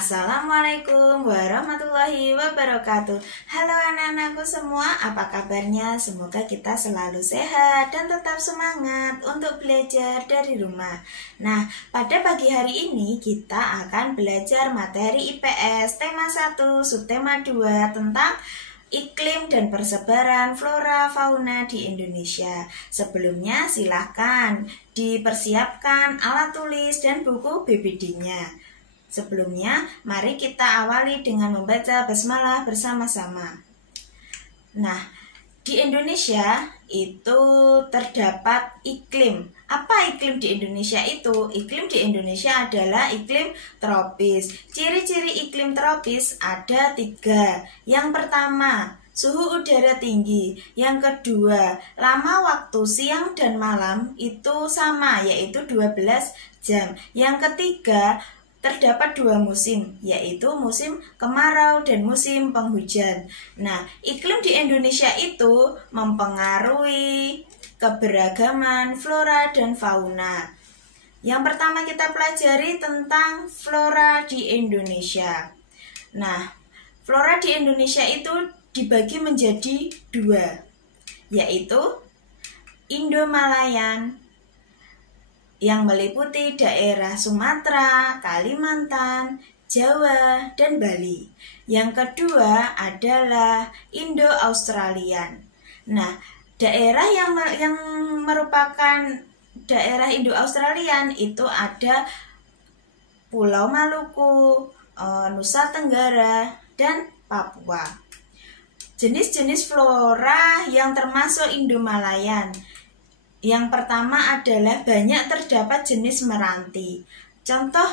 Assalamualaikum warahmatullahi wabarakatuh. Halo anak-anakku semua, apa kabarnya? Semoga kita selalu sehat dan tetap semangat untuk belajar dari rumah. Nah, pada pagi hari ini kita akan belajar materi IPS tema 1, subtema 2 tentang iklim dan persebaran flora fauna di Indonesia. Sebelumnya silahkan dipersiapkan alat tulis dan buku BBD-nya. Sebelumnya, mari kita awali dengan membaca basmalah bersama-sama. Nah, di Indonesia itu terdapat iklim. Apa iklim di Indonesia itu? Iklim di Indonesia adalah iklim tropis. Ciri-ciri iklim tropis ada 3. Yang pertama, suhu udara tinggi. Yang kedua, lama waktu siang dan malam itu sama, yaitu 12 jam. Yang ketiga, terdapat 2 musim, yaitu musim kemarau dan musim penghujan. Nah, iklim di Indonesia itu mempengaruhi keberagaman flora dan fauna. Yang pertama kita pelajari tentang flora di Indonesia. Nah, flora di Indonesia itu dibagi menjadi 2, yaitu Indo-Malayan yang meliputi daerah Sumatera, Kalimantan, Jawa, dan Bali. Yang kedua adalah Indo-Australian. Nah, daerah yang merupakan daerah Indo-Australian itu ada Pulau Maluku, Nusa Tenggara, dan Papua. Jenis-jenis flora yang termasuk Indo-Malayan. Yang pertama adalah banyak terdapat jenis meranti. Contoh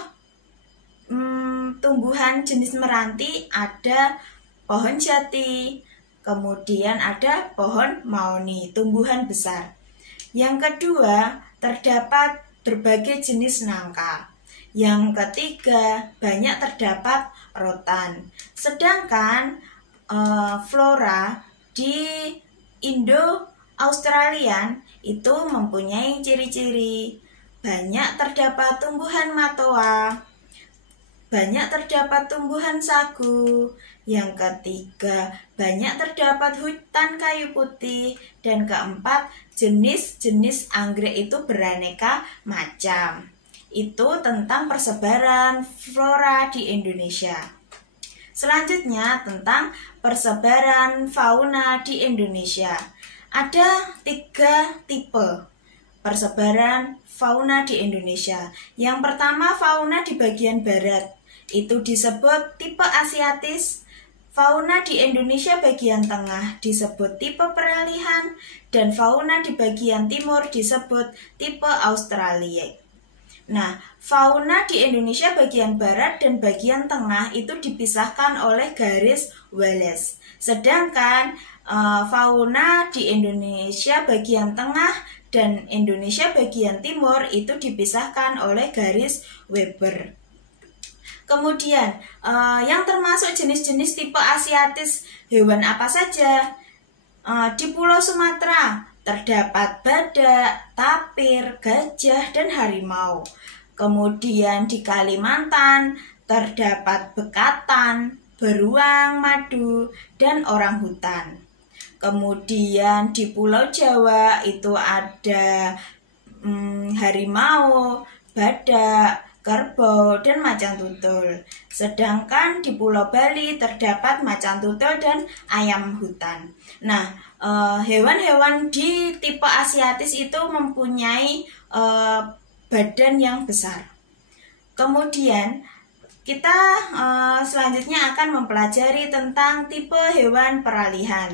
tumbuhan jenis meranti ada pohon jati, kemudian ada pohon maoni, tumbuhan besar. Yang kedua, terdapat berbagai jenis nangka. Yang ketiga, banyak terdapat rotan. Sedangkan flora di Indo-Australian itu mempunyai ciri-ciri banyak terdapat tumbuhan matoa, banyak terdapat tumbuhan sagu, yang ketiga banyak terdapat hutan kayu putih, dan keempat jenis-jenis anggrek itu beraneka macam. Itu tentang persebaran flora di Indonesia. Selanjutnya tentang persebaran fauna di Indonesia. Ada 3 tipe persebaran fauna di Indonesia. Yang pertama, fauna di bagian barat. Itu disebut tipe asiatis. Fauna di Indonesia bagian tengah disebut tipe peralihan. Dan fauna di bagian timur disebut tipe Australia. Nah, fauna di Indonesia bagian barat dan bagian tengah itu dipisahkan oleh garis Wallace. Sedangkan fauna di Indonesia bagian tengah dan Indonesia bagian timur itu dipisahkan oleh garis Weber. Kemudian yang termasuk jenis-jenis tipe asiatis hewan apa saja? Di Pulau Sumatera terdapat badak, tapir, gajah, dan harimau. Kemudian di Kalimantan terdapat bekatan, beruang, madu, dan orangutan. Kemudian di Pulau Jawa itu ada harimau, badak, kerbau, dan macan tutul. Sedangkan di Pulau Bali terdapat macan tutul dan ayam hutan. Nah, hewan-hewan di tipe asiatis itu mempunyai badan yang besar. Kemudian kita selanjutnya akan mempelajari tentang tipe hewan peralihan.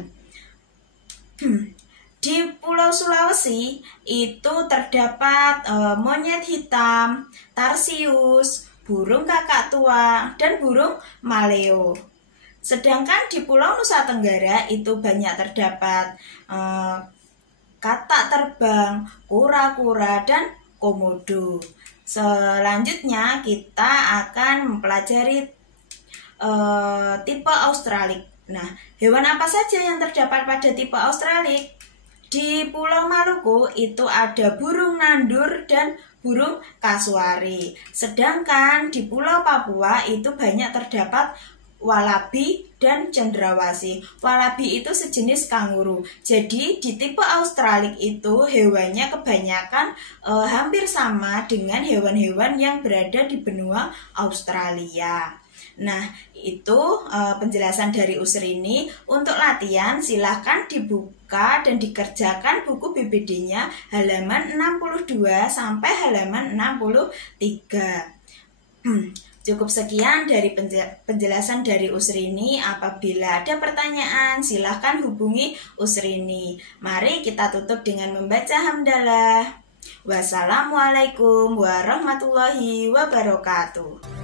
Di Pulau Sulawesi itu terdapat monyet hitam, tarsius, burung kakak tua, dan burung maleo. Sedangkan di Pulau Nusa Tenggara itu banyak terdapat katak terbang, kura-kura, dan komodo. Selanjutnya kita akan mempelajari tipe Australik. Nah, hewan apa saja yang terdapat pada tipe Australik? Di Pulau Maluku itu ada burung nandur dan burung kasuari. Sedangkan di Pulau Papua itu banyak terdapat walabi dan cendrawasih. Walabi itu sejenis kanguru. Jadi di tipe Australia itu hewannya kebanyakan hampir sama dengan hewan-hewan yang berada di benua Australia. Nah, itu penjelasan dari Usrini. Untuk latihan silahkan dibuka dan dikerjakan buku BBD-nya halaman 62 sampai halaman 63. Cukup sekian dari penjelasan dari Usrini. Apabila ada pertanyaan, silahkan hubungi Usrini. Mari kita tutup dengan membaca hamdalah. Wassalamualaikum warahmatullahi wabarakatuh.